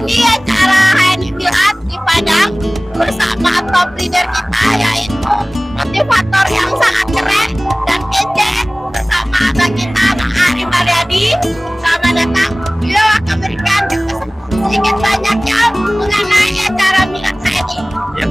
ini acara HNI Milad di Padang bersama top leader kita, yaitu motivator yang sangat keren dan kece, bersama abang kita Bang Ari Mariadi. Selamat datang, beliau akan memberikan sedikit banyaknya mengenai acara Milad HNI. Ya.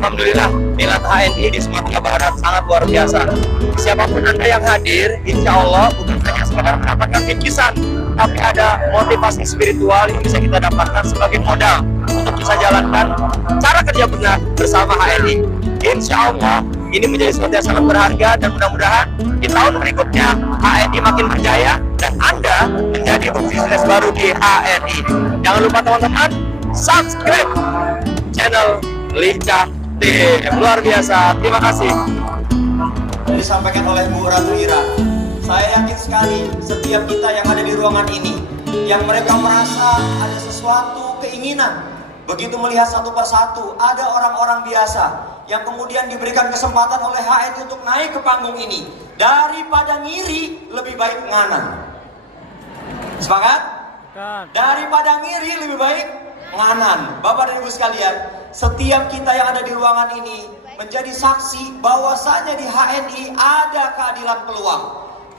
Alhamdulillah, Milad HNI di Sumatera Barat sangat luar biasa. Siapapun Anda yang hadir, insya Allah bukan hanya sekedar mendapatkan bingkisan, tapi ada motivasi spiritual yang bisa kita dapatkan sebagai modal untuk bisa jalankan cara kerja benar bersama HNI. Insya Allah ini menjadi sesuatu yang sangat berharga, dan mudah-mudahan di tahun berikutnya HNI makin berjaya dan Anda menjadi bisnis baru di HNI. Jangan lupa teman-teman, subscribe channel Lincah TV. Luar biasa, terima kasih. Disampaikan oleh Bu Ratu Ira, saya yakin sekali setiap kita yang ada di ruangan ini, yang mereka merasa ada sesuatu keinginan, begitu melihat satu persatu ada orang-orang biasa yang kemudian diberikan kesempatan oleh HNI untuk naik ke panggung ini. Daripada ngiri, lebih baik nganan. Semangat? Daripada ngiri, lebih baik nganan. Bapak dan Ibu sekalian, setiap kita yang ada di ruangan ini menjadi saksi bahwasanya di HNI ada keadilan peluang.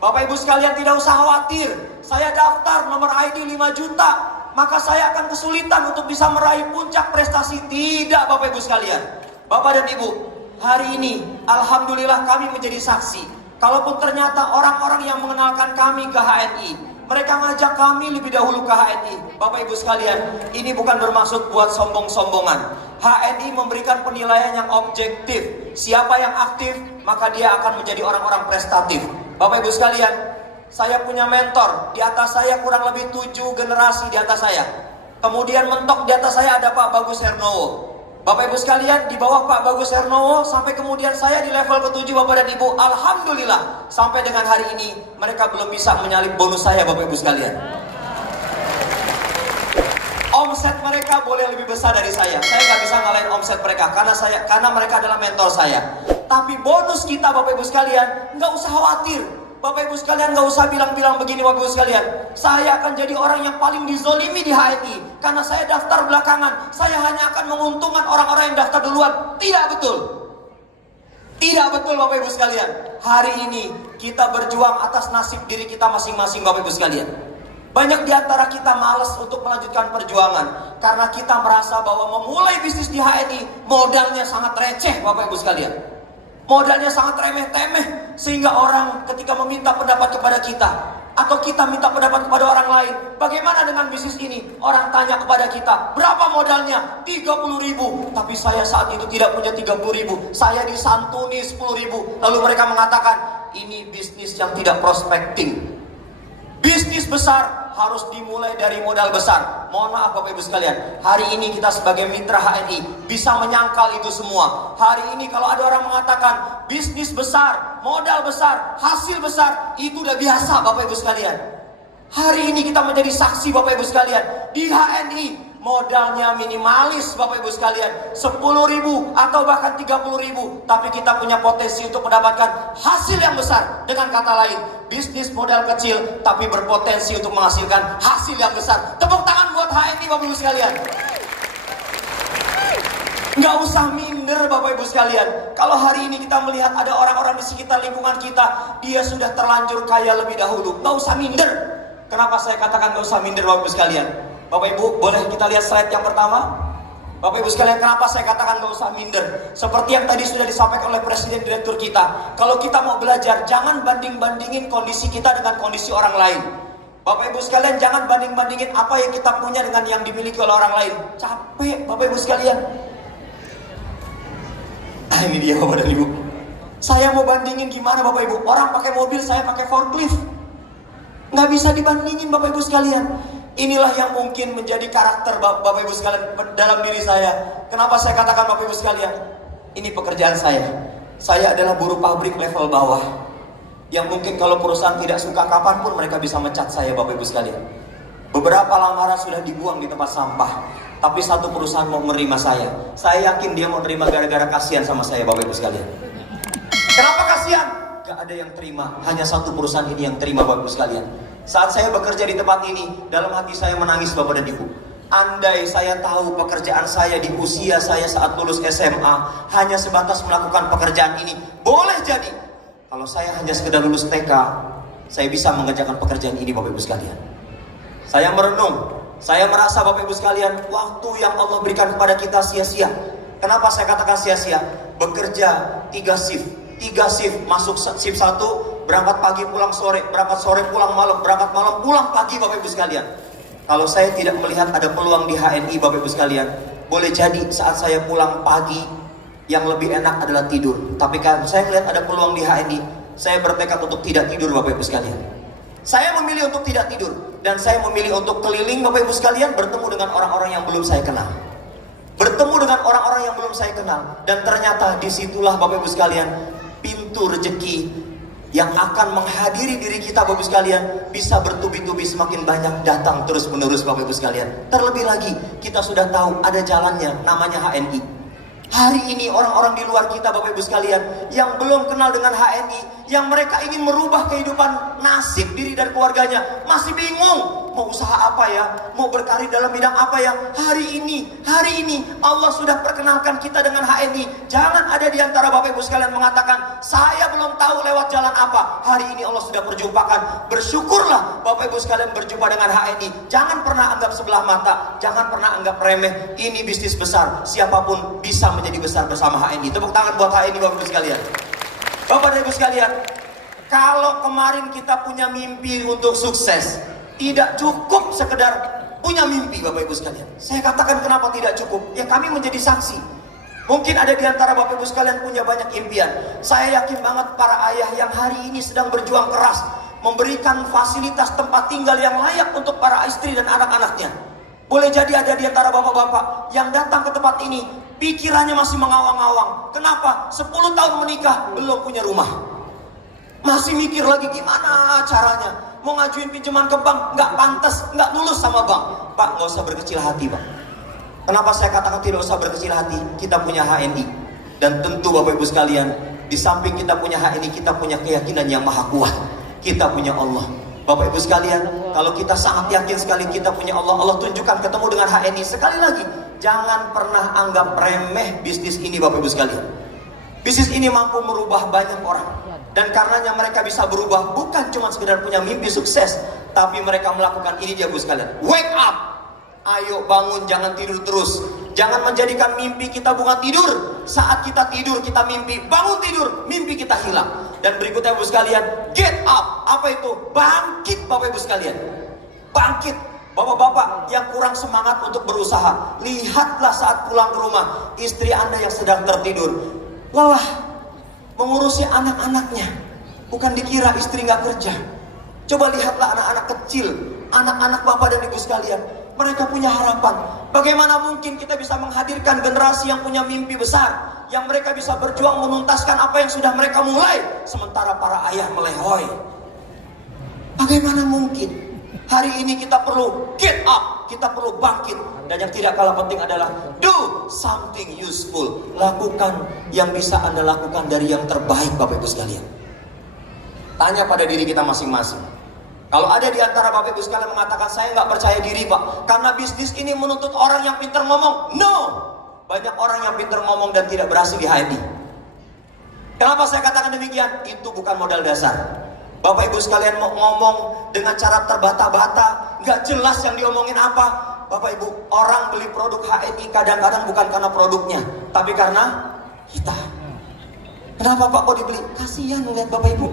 Bapak Ibu sekalian tidak usah khawatir, saya daftar nomor ID 5 juta, maka saya akan kesulitan untuk bisa meraih puncak prestasi. Tidak, Bapak Ibu sekalian. Bapak dan Ibu, hari ini alhamdulillah kami menjadi saksi. Kalaupun ternyata orang-orang yang mengenalkan kami ke HNI, mereka ngajak kami lebih dahulu ke HNI. Bapak Ibu sekalian, ini bukan bermaksud buat sombong-sombongan. HNI memberikan penilaian yang objektif. Siapa yang aktif, maka dia akan menjadi orang-orang prestatif. Bapak Ibu sekalian, saya punya mentor. Di atas saya kurang lebih 7 generasi di atas saya. Kemudian mentok di atas saya ada Pak Bagus Hernowo. Bapak Ibu sekalian, di bawah Pak Bagus Hernowo sampai kemudian saya di level ke-7, Bapak dan Ibu. Alhamdulillah, sampai dengan hari ini mereka belum bisa menyalip bonus saya, Bapak Ibu sekalian. Omset mereka boleh lebih besar dari saya nggak bisa ngalahin omset mereka karena mereka adalah mentor saya. Tapi bonus kita, Bapak Ibu sekalian, nggak usah khawatir. Bapak Ibu sekalian, nggak usah bilang-bilang begini, Bapak Ibu sekalian, saya akan jadi orang yang paling dizolimi di HNI karena saya daftar belakangan. Saya hanya akan menguntungkan orang-orang yang daftar duluan. Tidak betul. Tidak betul, Bapak Ibu sekalian. Hari ini kita berjuang atas nasib diri kita masing-masing, Bapak Ibu sekalian. Banyak di antara kita malas untuk melanjutkan perjuangan karena kita merasa bahwa memulai bisnis di HNI modalnya sangat receh, Bapak Ibu sekalian. Modalnya sangat remeh-temeh, sehingga orang ketika meminta pendapat kepada kita atau kita minta pendapat kepada orang lain, bagaimana dengan bisnis ini? Orang tanya kepada kita, berapa modalnya? 30.000. Tapi saya saat itu tidak punya 30.000. Saya disantuni 10.000. Lalu mereka mengatakan, ini bisnis yang tidak prospecting. Bisnis besar harus dimulai dari modal besar. Mohon maaf Bapak Ibu sekalian, hari ini kita sebagai mitra HNI bisa menyangkal itu semua. Hari ini kalau ada orang mengatakan bisnis besar, modal besar, hasil besar, itu udah biasa Bapak Ibu sekalian. Hari ini kita menjadi saksi Bapak Ibu sekalian. Di HNI modalnya minimalis Bapak Ibu sekalian, 10.000 atau bahkan 30.000, tapi kita punya potensi untuk mendapatkan hasil yang besar. Dengan kata lain, bisnis modal kecil tapi berpotensi untuk menghasilkan hasil yang besar. Tepuk tangan buat HNI Bapak Ibu sekalian. Nggak usah minder Bapak Ibu sekalian. Kalau hari ini kita melihat ada orang-orang di sekitar lingkungan kita, dia sudah terlanjur kaya lebih dahulu, nggak usah minder. Kenapa saya katakan nggak usah minder Bapak Ibu sekalian? Bapak Ibu, boleh kita lihat slide yang pertama? Bapak Ibu sekalian, kenapa saya katakan gak usah minder? Seperti yang tadi sudah disampaikan oleh Presiden Direktur kita, kalau kita mau belajar, jangan banding-bandingin kondisi kita dengan kondisi orang lain. Bapak Ibu sekalian, jangan banding-bandingin apa yang kita punya dengan yang dimiliki oleh orang lain. Capek Bapak Ibu sekalian. Ini dia Bapak dan Ibu. Saya mau bandingin gimana Bapak Ibu? Orang pakai mobil, saya pakai forklift. Nggak bisa dibandingin Bapak Ibu sekalian. Inilah yang mungkin menjadi karakter Bapak Ibu sekalian dalam diri saya. Kenapa saya katakan Bapak Ibu sekalian, ini pekerjaan saya. Saya adalah buruh pabrik level bawah, yang mungkin kalau perusahaan tidak suka kapanpun mereka bisa mencat saya Bapak Ibu sekalian. Beberapa lamaran sudah dibuang di tempat sampah, tapi satu perusahaan mau menerima saya. Saya yakin dia mau terima gara-gara kasihan sama saya Bapak Ibu sekalian. Kenapa kasihan? Gak ada yang terima, hanya satu perusahaan ini yang terima Bapak Ibu sekalian. Saat saya bekerja di tempat ini, dalam hati saya menangis Bapak dan Ibu. Andai saya tahu pekerjaan saya di usia saya saat lulus SMA hanya sebatas melakukan pekerjaan ini, boleh jadi kalau saya hanya sekedar lulus TK, saya bisa mengerjakan pekerjaan ini, Bapak Ibu sekalian. Saya merenung, saya merasa Bapak Ibu sekalian, waktu yang Allah berikan kepada kita sia-sia. Kenapa saya katakan sia-sia? Bekerja 3 shift, masuk shift 1, berangkat pagi pulang sore, berangkat sore pulang malam, berangkat malam pulang pagi, Bapak Ibu sekalian. Kalau saya tidak melihat ada peluang di HNI, Bapak Ibu sekalian, boleh jadi saat saya pulang pagi, yang lebih enak adalah tidur. Tapi kalau saya melihat ada peluang di HNI, saya bertekad untuk tidak tidur, Bapak Ibu sekalian. Saya memilih untuk tidak tidur, dan saya memilih untuk keliling, Bapak Ibu sekalian, bertemu dengan orang-orang yang belum saya kenal. Bertemu dengan orang-orang yang belum saya kenal, dan ternyata disitulah, Bapak Ibu sekalian, pintu rezeki yang akan menghadiri diri kita, Bapak Ibu sekalian, bisa bertubi-tubi semakin banyak datang terus menerus, Bapak Ibu sekalian. Terlebih lagi kita sudah tahu ada jalannya, namanya HNI. Hari ini orang-orang di luar kita, Bapak Ibu sekalian, yang belum kenal dengan HNI, yang mereka ingin merubah kehidupan nasib diri dan keluarganya, masih bingung mau usaha apa ya, mau berkarir dalam bidang apa ya. Hari ini Allah sudah perkenalkan kita dengan HNI. Jangan ada di antara Bapak Ibu sekalian mengatakan, saya belum tahu lewat jalan apa. Hari ini Allah sudah perjumpakan. Bersyukurlah Bapak Ibu sekalian berjumpa dengan HNI. Jangan pernah anggap sebelah mata, jangan pernah anggap remeh. Ini bisnis besar, siapapun bisa menjadi besar bersama HNI. Tepuk tangan buat HNI, Bapak Ibu sekalian. Bapak dan Ibu sekalian, kalau kemarin kita punya mimpi untuk sukses, tidak cukup sekedar punya mimpi, Bapak Ibu sekalian. Saya katakan kenapa tidak cukup? Ya kami menjadi saksi. Mungkin ada di antara Bapak Ibu sekalian punya banyak impian. Saya yakin banget para ayah yang hari ini sedang berjuang keras, memberikan fasilitas tempat tinggal yang layak untuk para istri dan anak-anaknya. Boleh jadi ada di antara bapak-bapak yang datang ke tempat ini, pikirannya masih mengawang-awang. Kenapa? 10 tahun menikah, belum punya rumah. Masih mikir lagi gimana caranya. Mau ngajuin pinjaman ke bank, nggak pantas, nggak lulus sama bank. Pak, nggak usah berkecil hati, Pak. Kenapa saya katakan tidak usah berkecil hati? Kita punya HNI. Dan tentu Bapak Ibu sekalian, di samping kita punya HNI, kita punya keyakinan yang maha kuat. Kita punya Allah. Bapak Ibu sekalian, kalau kita sangat yakin sekali kita punya Allah, Allah tunjukkan ketemu dengan HNI. Sekali lagi, jangan pernah anggap remeh bisnis ini, Bapak Ibu sekalian. Bisnis ini mampu merubah banyak orang. Dan karenanya mereka bisa berubah, bukan cuma sekedar punya mimpi sukses, tapi mereka melakukan ini, dia Bapak Ibu sekalian. Wake up! Ayo bangun, jangan tidur terus. Jangan menjadikan mimpi kita bukan tidur. Saat kita tidur, kita mimpi. Bangun tidur, mimpi kita hilang. Dan berikutnya Bapak Ibu sekalian, get up. Apa itu? Bangkit, Bapak Ibu sekalian. Bangkit. Bapak-bapak yang kurang semangat untuk berusaha, lihatlah saat pulang ke rumah, istri Anda yang sedang tertidur, lelah mengurusi anak-anaknya. Bukan dikira istri nggak kerja. Coba lihatlah anak-anak kecil, anak-anak Bapak dan Ibu sekalian. Mereka punya harapan. Bagaimana mungkin kita bisa menghadirkan generasi yang punya mimpi besar, yang mereka bisa berjuang menuntaskan apa yang sudah mereka mulai, sementara para ayah melehoi. Bagaimana mungkin? Hari ini kita perlu get up, kita perlu bangkit. Dan yang tidak kalah penting adalah do something useful. Lakukan yang bisa Anda lakukan dari yang terbaik, Bapak Ibu sekalian. Tanya pada diri kita masing-masing. Kalau ada di antara Bapak Ibu sekalian mengatakan, saya nggak percaya diri Pak, karena bisnis ini menuntut orang yang pintar ngomong. No! Banyak orang yang pintar ngomong dan tidak berhasil di HNI. Kenapa saya katakan demikian? Itu bukan modal dasar. Bapak Ibu sekalian mau ngomong dengan cara terbata-bata, nggak jelas yang diomongin apa. Bapak Ibu, orang beli produk HNI kadang-kadang bukan karena produknya, tapi karena kita. Kenapa Pak kok dibeli? Kasihan lihat Bapak Ibu.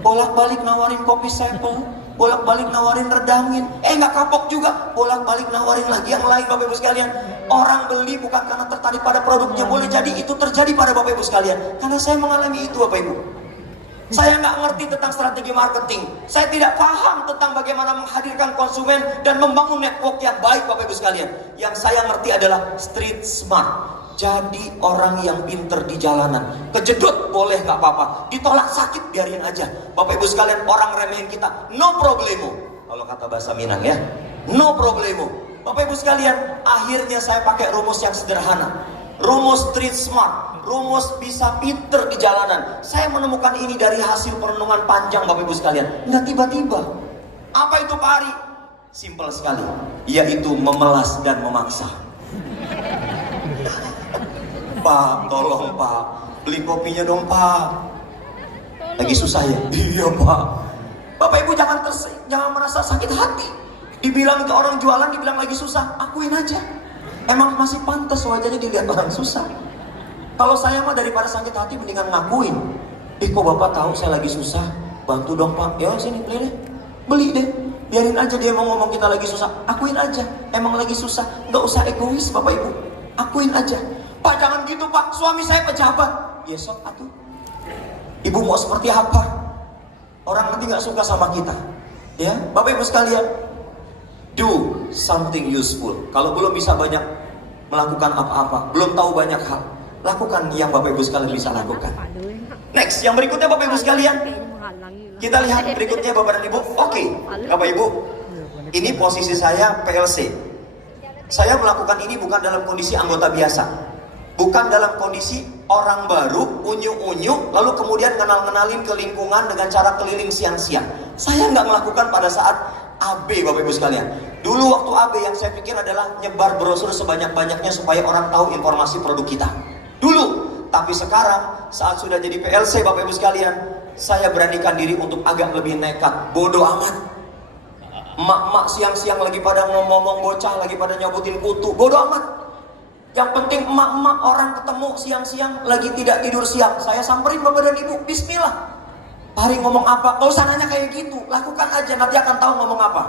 Bolak-balik nawarin kopi sampel, bolak-balik nawarin redangin, nggak kapok juga, bolak-balik nawarin lagi yang lain, Bapak Ibu sekalian. Orang beli bukan karena tertarik pada produknya. Boleh jadi itu terjadi pada Bapak Ibu sekalian, karena saya mengalami itu, Bapak Ibu. Saya nggak ngerti tentang strategi marketing. Saya tidak paham tentang bagaimana menghadirkan konsumen dan membangun network yang baik, Bapak Ibu sekalian. Yang saya ngerti adalah street smart. Jadi orang yang pinter di jalanan. Kejedot boleh nggak apa-apa. Ditolak sakit biarin aja. Bapak Ibu sekalian, orang remehin kita, no problemo. Kalau kata bahasa Minang ya, no problemo. Bapak Ibu sekalian, akhirnya saya pakai rumus yang sederhana. Rumus street smart. Rumus bisa pinter di jalanan. Saya menemukan ini dari hasil perenungan panjang, Bapak Ibu sekalian. Nggak tiba-tiba. Apa itu Pak Ari? Simpel sekali, yaitu memelas dan memaksa. Pak, tolong Pak, beli kopinya dong Pak. Lagi susah ya? Iya Pak. Bapak Ibu jangan merasa sakit hati. Dibilang ke orang jualan, dibilang lagi susah, akuin aja. Emang masih pantas wajahnya dilihat orang susah. Kalau saya mah daripada sakit hati mendingan ngakuin. Kok Bapak tahu saya lagi susah, bantu dong Pak. Ya sini beli deh, beli deh. Biarin aja dia mau ngomong kita lagi susah, akuin aja. Emang lagi susah, nggak usah egois Bapak Ibu. Akuin aja. Pak jangan gitu Pak, suami saya pejabat. Ya sok atuh. Ibu mau seperti apa? Orang nanti nggak suka sama kita. Ya, Bapak Ibu sekalian, do something useful. Kalau belum bisa banyak melakukan apa-apa, belum tahu banyak hal, lakukan yang Bapak Ibu sekalian bisa lakukan. Next, yang berikutnya Bapak Ibu sekalian, kita lihat berikutnya Bapak dan Ibu. Oke, Bapak Ibu, ini posisi saya PLC. Saya melakukan ini bukan dalam kondisi anggota biasa, bukan dalam kondisi orang baru, unyu-unyu, lalu kemudian kenal-kenalin ke lingkungan dengan cara keliling siang-siang. Saya nggak melakukan pada saat AB Bapak Ibu sekalian. Dulu waktu AB yang saya pikir adalah nyebar brosur sebanyak-banyaknya supaya orang tahu informasi produk kita. Dulu, tapi sekarang saat sudah jadi PLC Bapak Ibu sekalian, saya beranikan diri untuk agak lebih nekat. Bodoh amat. Emak-emak siang-siang lagi pada ngomong bocah, lagi pada nyobutin kutu, bodoh amat. Yang penting emak-emak orang ketemu siang-siang lagi tidak tidur siang, saya samperin Bapak dan Ibu, bismillah. Hari ngomong apa? Gak usah nanya kayak gitu, lakukan aja, nanti akan tahu ngomong apa.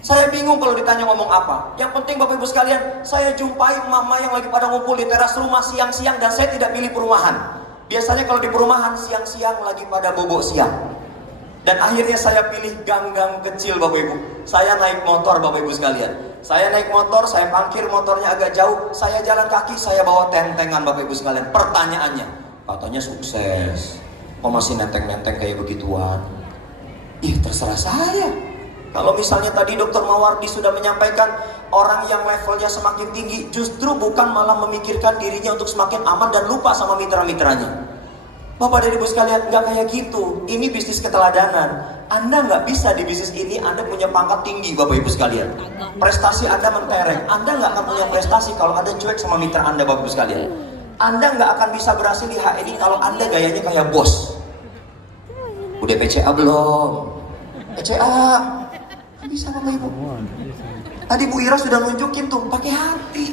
Saya bingung kalau ditanya ngomong apa. Yang penting Bapak Ibu sekalian, saya jumpai emak-emak yang lagi pada ngumpul di teras rumah siang-siang, dan saya tidak pilih perumahan. Biasanya kalau di perumahan siang-siang lagi pada bobok siang. Dan akhirnya saya pilih gang-gang kecil Bapak Ibu. Saya naik motor Bapak Ibu sekalian. Saya naik motor, saya parkir motornya agak jauh, saya jalan kaki, saya bawa tentengan Bapak Ibu sekalian. Pertanyaannya, katanya sukses, kok masih nenteng-nenteng kayak begituan? Ih, terserah saya. Kalau misalnya tadi Dr. Mawardi sudah menyampaikan, orang yang levelnya semakin tinggi justru bukan malah memikirkan dirinya untuk semakin aman dan lupa sama mitra-mitranya. Bapak dan Ibu sekalian, nggak kayak gitu. Ini bisnis keteladanan. Anda nggak bisa di bisnis ini, Anda punya pangkat tinggi Bapak Ibu sekalian. Prestasi Anda mentereng. Anda nggak akan punya prestasi kalau Anda cuek sama mitra Anda Bapak Ibu sekalian. Anda nggak akan bisa berhasil di HNI kalau Anda gayanya kayak bos. Udah PCA belum? PCA. Nggak bisa Bapak Ibu. Tadi Bu Ira sudah nunjukin tuh, pakai hati.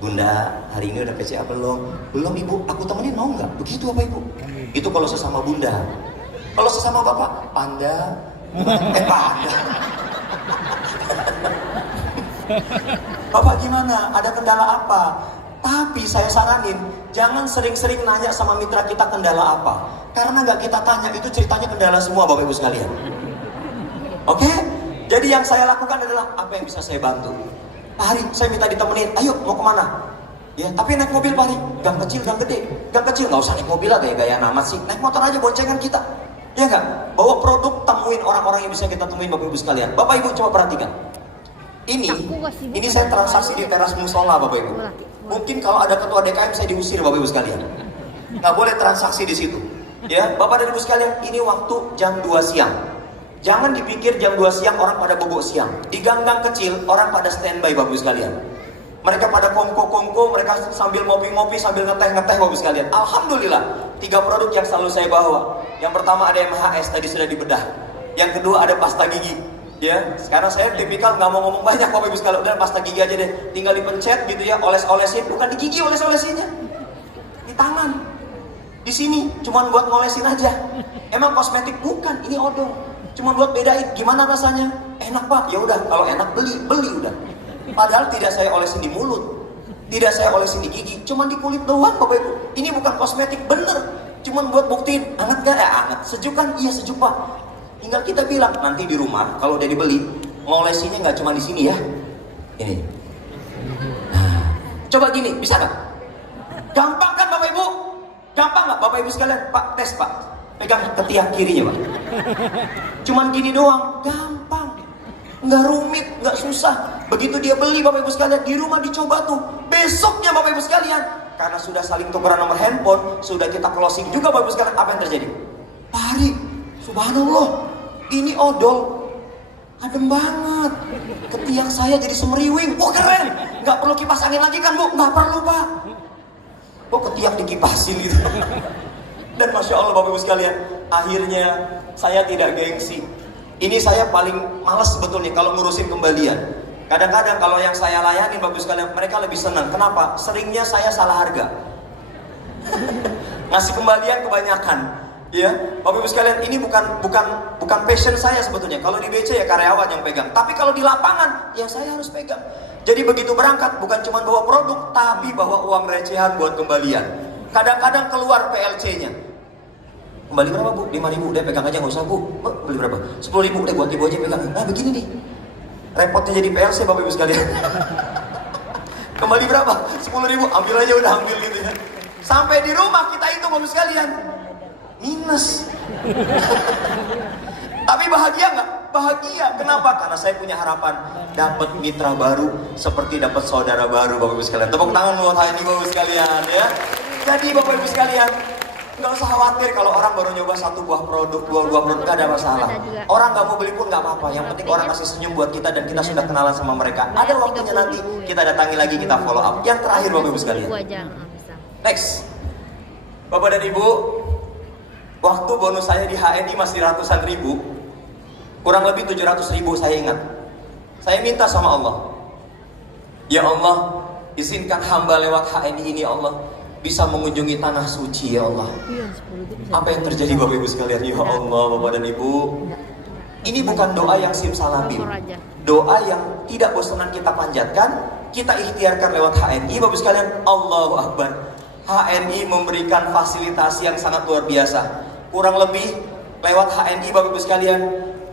Bunda, hari ini udah PCA belum? Belum Ibu, aku temenin mau nggak? Begitu Bapak Ibu. Itu kalau sesama Bunda. Kalau sesama Bapak, Panda. Panda. Bapak gimana? Ada kendala apa? Tapi saya saranin, jangan sering-sering nanya sama mitra kita kendala apa. Karena nggak kita tanya, itu ceritanya kendala semua Bapak Ibu sekalian. Oke? Jadi yang saya lakukan adalah, apa yang bisa saya bantu? Pak Hari, saya minta ditemenin, ayo mau kemana? Ya, tapi naik mobil Pak Hari, gang kecil, gang gede. Gang kecil, nggak usah naik mobil lah, gaya-gaya amat sih. Naik motor aja, boncengan kita. Ya nggak? Bawa produk, temuin orang-orang yang bisa kita temuin Bapak Ibu sekalian. Bapak Ibu coba perhatikan. Ini saya transaksi di teras musola Bapak Ibu. Mungkin kalau ada ketua DKM saya diusir Bapak Ibu sekalian. Nggak boleh transaksi di situ. Ya, Bapak dan Ibu sekalian, ini waktu jam 2 siang. Jangan dipikir jam 2 siang orang pada bobok siang. Di gang-gang kecil orang pada standby Bapak Ibu sekalian. Mereka pada kongko-kongko, mereka sambil ngopi-ngopi, sambil ngeteh-ngeteh Bapak Ibu sekalian. Alhamdulillah, 3 produk yang selalu saya bawa. Yang pertama ada MHS, tadi sudah dibedah. Yang kedua ada pasta gigi. Ya, sekarang saya tipikal nggak mau ngomong banyak Bapak Ibu sekalian. Udah pasta gigi aja deh, tinggal dipencet gitu ya, oles-olesin. Bukan di gigi oles-olesinnya, di tangan, di sini, cuman buat ngolesin aja. Emang kosmetik bukan, ini odol. Cuma buat bedain gimana rasanya. Enak Pak, ya udah kalau enak beli udah. Padahal tidak saya olesin di mulut, tidak saya olesin di gigi, cuman di kulit doang Bapak Ibu. Ini bukan kosmetik bener, cuman buat buktiin anget gak? Anget. Sejuk kan? Iya sejuk Pak. Tinggal kita bilang nanti di rumah kalau udah dibeli, ngolesinya nggak cuma di sini ya. Ini. Nah, coba gini, bisa nggak? Gampang kan Bapak Ibu? Gampang nggak Bapak Ibu sekalian? Pak tes Pak, pegang ketiak kirinya Pak. Cuman gini doang, gampang, nggak rumit, nggak susah. Begitu dia beli Bapak Ibu sekalian, di rumah dicoba tuh. Besoknya Bapak Ibu sekalian, karena sudah saling tukeran nomor handphone, sudah kita closing juga Bapak Ibu sekalian, apa yang terjadi? Pak Hari, subhanallah, ini odol. Adem banget. Ketiak saya jadi semeriwing. Wah keren. Nggak perlu kipas angin lagi kan Bu? Nggak perlu Pak. Kok ketiak dikipasin gitu. Dan Masya Allah Bapak Ibu sekalian, akhirnya saya tidak gengsi. Ini saya paling malas sebetulnya kalau ngurusin kembalian. Kadang-kadang kalau yang saya layanin Bapak Ibu sekalian, mereka lebih senang. Kenapa? Seringnya saya salah harga. Ngasih kembalian kebanyakan. Ya, Bapak Ibu sekalian, ini bukan passion saya sebetulnya. Kalau di BC ya karyawan yang pegang. Tapi kalau di lapangan, ya saya harus pegang. Jadi begitu berangkat, bukan cuma bawa produk, tapi bawa uang recehan buat kembalian. Kadang-kadang keluar PLC-nya. Kembali berapa Bu? 5.000, udah pegang aja, nggak usah Bu. Beli berapa? 10.000, udah buat ibu aja pegang. Nah begini nih, repotnya jadi PLC Bapak Ibu sekalian. Kembali berapa? 10.000, ambil aja, udah ambil gitu ya. Sampai di rumah kita itu Bapak Ibu sekalian, minus. Tapi bahagia nggak? Bahagia. Kenapa? Karena saya punya harapan dapat mitra baru seperti dapat saudara baru Bapak Ibu sekalian. Tepuk tangan buat hari ini Bapak Ibu sekalian ya. Jadi Bapak Ibu sekalian, nggak usah khawatir kalau orang baru nyoba satu buah produk, dua produk, nggak ada masalah. Orang nggak mau beli pun nggak apa-apa. Yang penting orang kasih senyum buat kita dan kita sudah kenalan sama mereka. Ada waktunya nanti kita datangi lagi, kita follow up. Yang terakhir Bapak Ibu sekalian. Next, Bapak dan Ibu, waktu bonus saya di HNI masih ratusan ribu, kurang lebih 700.000 saya ingat. Saya minta sama Allah, ya Allah, izinkan hamba lewat HNI ini ya Allah bisa mengunjungi tanah suci ya Allah. Apa yang terjadi Bapak Ibu sekalian? Ya Allah Bapak dan Ibu, ini bukan doa yang simsalabim, doa yang tidak bosanan kita panjatkan, kita ikhtiarkan lewat HNI Bapak Ibu sekalian. Allahu Akbar. HNI memberikan fasilitasi yang sangat luar biasa. Kurang lebih lewat HNI Bapak Ibu sekalian,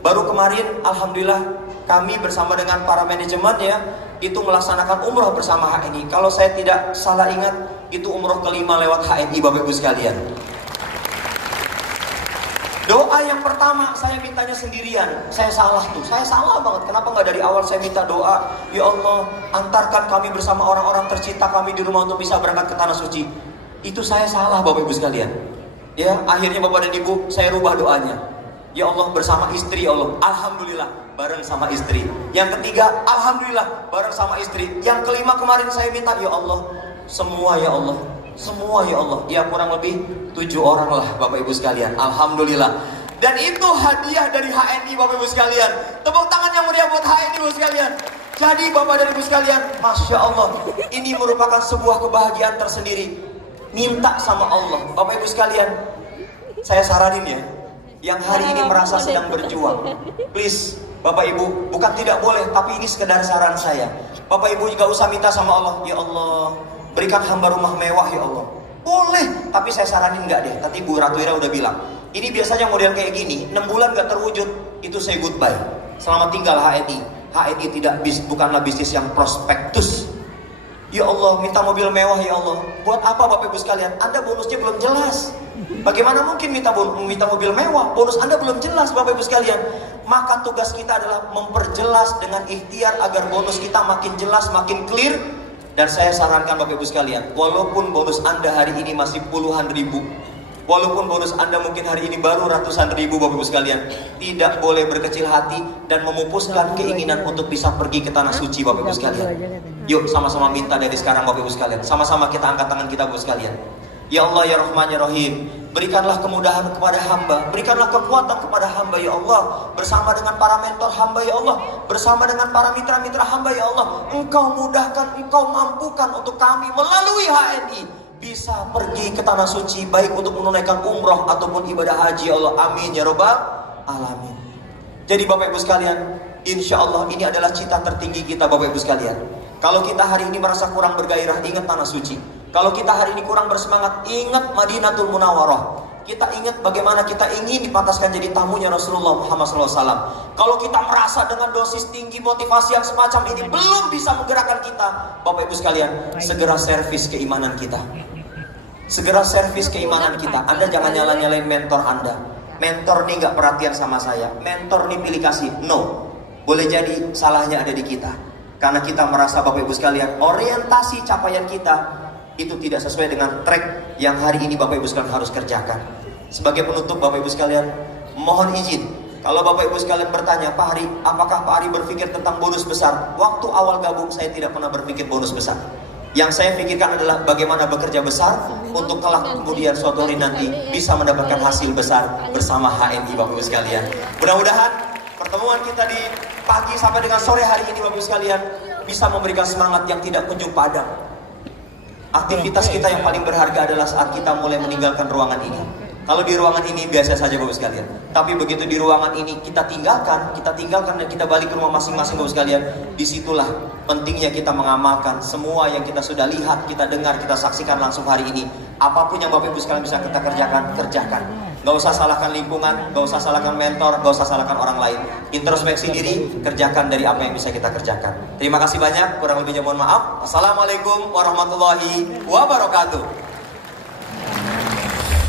baru kemarin Alhamdulillah kami bersama dengan para manajemen ya, itu melaksanakan umroh bersama HNI. Kalau saya tidak salah ingat, itu umroh kelima lewat HNI Bapak Ibu sekalian. Doa yang pertama saya mintanya sendirian. Saya salah tuh, saya salah banget. Kenapa nggak dari awal saya minta doa, ya Allah antarkan kami bersama orang-orang tercinta kami di rumah untuk bisa berangkat ke tanah suci. Itu saya salah Bapak Ibu sekalian. Ya, akhirnya Bapak dan Ibu, saya rubah doanya. Ya Allah bersama istri ya Allah. Alhamdulillah bareng sama istri. Yang ketiga, Alhamdulillah bareng sama istri. Yang kelima kemarin saya minta, ya Allah semua ya Allah. Semua ya Allah. Ya kurang lebih 7 orang lah Bapak Ibu sekalian. Alhamdulillah. Dan itu hadiah dari HNI Bapak Ibu sekalian. Tepuk tangan yang meriah buat HNI Bapak sekalian. Jadi Bapak dan Ibu sekalian, Masya Allah, ini merupakan sebuah kebahagiaan tersendiri. Minta sama Allah. Bapak Ibu sekalian, saya saranin ya, yang hari ini merasa sedang berjuang, please Bapak Ibu, bukan tidak boleh, tapi ini sekedar saran saya. Bapak Ibu juga usah minta sama Allah, ya Allah berikan hamba rumah mewah ya Allah. Boleh, tapi saya saranin enggak deh. Tadi Bu Ratu Ira udah bilang, ini biasanya model kayak gini, 6 bulan gak terwujud, itu say goodbye. Selamat tinggal HNI. HNI bukanlah bisnis yang prospektus. Ya Allah, minta mobil mewah ya Allah. Buat apa Bapak Ibu sekalian? Anda bonusnya belum jelas. Bagaimana mungkin minta mobil mewah? Bonus Anda belum jelas Bapak Ibu sekalian. Maka tugas kita adalah memperjelas dengan ikhtiar agar bonus kita makin jelas, makin clear. Dan saya sarankan Bapak Ibu sekalian, walaupun bonus Anda hari ini masih puluhan ribu, walaupun bonus Anda mungkin hari ini baru ratusan ribu Bapak Ibu sekalian, tidak boleh berkecil hati dan memupuskan keinginan untuk bisa pergi ke tanah suci Bapak Ibu sekalian. Yuk sama-sama minta dari sekarang Bapak Ibu sekalian. Sama-sama kita angkat tangan kita Bapak Ibu sekalian. Ya Allah ya Rahman ya Rahim, berikanlah kemudahan kepada hamba, berikanlah kekuatan kepada hamba ya Allah, bersama dengan para mentor hamba ya Allah, bersama dengan para mitra-mitra hamba ya Allah. Engkau mudahkan, Engkau mampukan untuk kami melalui HNI bisa pergi ke tanah suci, baik untuk menunaikan umroh ataupun ibadah haji ya Allah. Amin ya Rabbal Alamin. Jadi Bapak Ibu sekalian, insya Allah ini adalah cita tertinggi kita Bapak Ibu sekalian. Kalau kita hari ini merasa kurang bergairah, ingat tanah suci. Kalau kita hari ini kurang bersemangat, ingat Madinatul Munawwarah. Kita ingat bagaimana kita ingin dipantaskan jadi tamunya Rasulullah Muhammad SAW. Kalau kita merasa dengan dosis tinggi motivasi yang semacam ini belum bisa menggerakkan kita, Bapak Ibu sekalian, segera servis keimanan kita. Segera servis keimanan kita. Anda jangan nyala-nyalain mentor Anda. Mentor nih gak perhatian sama saya, mentor nih pilih kasih. No, boleh jadi salahnya ada di kita. Karena kita merasa Bapak Ibu sekalian, orientasi capaian kita itu tidak sesuai dengan track yang hari ini Bapak Ibu sekalian harus kerjakan. Sebagai penutup Bapak Ibu sekalian, mohon izin Kalau Bapak Ibu sekalian bertanya, Pak Hari, apakah Pak Hari berpikir tentang bonus besar? Waktu awal gabung saya tidak pernah berpikir bonus besar. Yang saya pikirkan adalah bagaimana bekerja besar untuk kelak kemudian suatu hari nanti bisa mendapatkan hasil besar bersama HNI Bapak Ibu sekalian. Mudah-mudahan pertemuan kita di pagi sampai dengan sore hari ini Bapak Ibu sekalian bisa memberikan semangat yang tidak kunjung padam. Aktivitas kita yang paling berharga adalah saat kita mulai meninggalkan ruangan ini. Kalau di ruangan ini biasa saja Bapak sekalian. Tapi begitu di ruangan ini kita tinggalkan dan kita balik ke rumah masing-masing Bapak sekalian. Disitulah pentingnya kita mengamalkan semua yang kita sudah lihat, kita dengar, kita saksikan langsung hari ini. Apapun yang Bapak Ibu sekalian bisa kita kerjakan. Gak usah salahkan lingkungan, gak usah salahkan mentor, gak usah salahkan orang lain. Introspeksi diri, kerjakan dari apa yang bisa kita kerjakan. Terima kasih banyak, kurang lebihnya mohon maaf. Assalamualaikum warahmatullahi wabarakatuh.